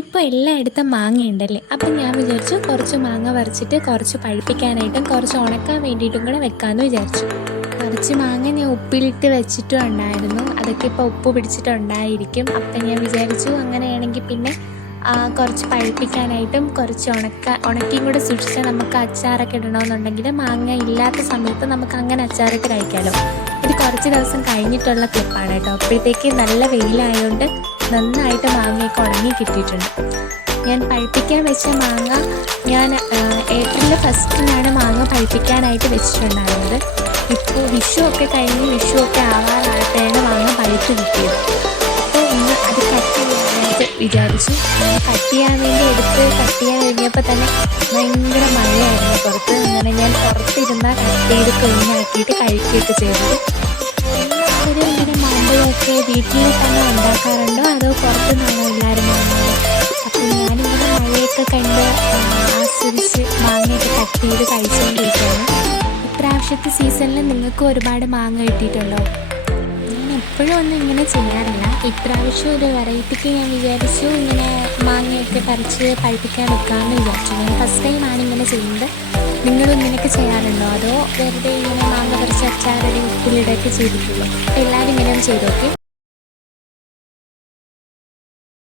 ഇപ്പോൾ എല്ലായിടത്തും മാങ്ങയുണ്ടല്ലേ. അപ്പം ഞാൻ വിചാരിച്ചു കുറച്ച് മാങ്ങ പറിച്ചിട്ട് കുറച്ച് പഴുപ്പിക്കാനായിട്ടും കുറച്ച് ഉണക്കാൻ വേണ്ടിയിട്ടും കൂടെ വെക്കാമെന്ന് വിചാരിച്ചു. കുറച്ച് മാങ്ങ ഞാൻ ഉപ്പിലിട്ട് വെച്ചിട്ടും ഉണ്ടായിരുന്നു. അതൊക്കെ ഇപ്പോൾ ഉപ്പ് പിടിച്ചിട്ടുണ്ടായിരിക്കും. അപ്പം ഞാൻ വിചാരിച്ചു അങ്ങനെയാണെങ്കിൽ പിന്നെ കുറച്ച് പഴുപ്പിക്കാനായിട്ടും കുറച്ച് ഉണക്കിയും കൂടെ സൂക്ഷിച്ചാൽ നമുക്ക് അച്ചാറൊക്കെ ഇടണമെന്നുണ്ടെങ്കിൽ മാങ്ങ ഇല്ലാത്ത സമയത്ത് നമുക്ക് അങ്ങനെ അച്ചാറിട്ട് കഴിക്കാമല്ലോ. ഇത് കുറച്ച് ദിവസം കഴിഞ്ഞിട്ടുള്ള ക്ലിപ്പാണ് കേട്ടോ. അപ്പോഴത്തേക്ക് നല്ല വെയിലായതുകൊണ്ട് നന്നായിട്ട് മാങ്ങയൊക്കെ ഉണങ്ങി കിട്ടിയിട്ടുണ്ട്. ഞാൻ പഴുപ്പിക്കാൻ വെച്ച മാങ്ങ ഞാൻ ഏപ്രിൽ ഫസ്റ്റിനാണ് മാങ്ങ പഴുപ്പിക്കാനായിട്ട് വെച്ചിട്ടുണ്ടായിരുന്നത്. ഇപ്പോൾ വിഷുവൊക്കെ കഴിഞ്ഞ് വിഷുവൊക്കെ ആവാറായപ്പോഴാണ് മാങ്ങ പഴുത്ത് കിട്ടിയത്. അപ്പോൾ ഇന്ന് അത് കട്ട് ചെയ്യാനായിട്ട് വിചാരിച്ചു. കട്ട് ചെയ്യാൻ വേണ്ടി കട്ട് ചെയ്യാൻ കഴിഞ്ഞപ്പോൾ തന്നെ ഭയങ്കര മഴയായിരുന്നു പുറത്ത്. അങ്ങനെ ഞാൻ പുറത്തിരുന്നാൽ കട്ട് ചെയ്ത് ക്ലീനാക്കിയിട്ട് കഴിക്കുകയൊക്കെ ചെയ്തത്. എല്ലാവരും ഇങ്ങനെ മാമ്പഴമൊക്കെ വീട്ടിൽ തന്നെ ഉണ്ടാക്കാറുണ്ടോ അതോ പുറത്തുനിന്നാണോ എല്ലാവരും വാങ്ങുന്നത്? അപ്പോൾ ഞാനിങ്ങനെ മഴയൊക്കെ കണ്ട് ആസ്വദിച്ച് മാങ്ങയൊക്കെ കട്ട് ചെയ്ത് കഴിച്ചുകൊണ്ടിരിക്കുകയാണ്. ഇപ്രാവശ്യത്തെ സീസണിൽ നിങ്ങൾക്ക് ഒരുപാട് മാങ്ങ കിട്ടിയിട്ടുണ്ടോ? ഞാൻ എപ്പോഴും ഒന്നും ഇങ്ങനെ ചെയ്യാറില്ല. ഇപ്രാവശ്യം ഒരു വെറൈറ്റിക്ക് ഞാൻ വിചാരിച്ചു ഇങ്ങനെ മാങ്ങയൊക്കെ പറിച്ച് പഴുപ്പിക്കാൻ വെക്കാമെന്ന് വിചാരിച്ചു. ഞാൻ ഫസ്റ്റ് ടൈമാണ് ഇങ്ങനെ ചെയ്യുന്നത്. നിങ്ങളും ഇങ്ങനെയൊക്കെ ചെയ്യാറുണ്ടോ അതോ വെറുതെ ഇങ്ങനെ മാങ്ങ പറിച്ച് അച്ചാറടി ഉപ്പിലിടുകയൊക്കെ ചെയ്തിട്ടുള്ളൂ? അപ്പോൾ എല്ലാവരും ഇങ്ങനെ ഒന്ന് ചെയ്ത് നോക്കി.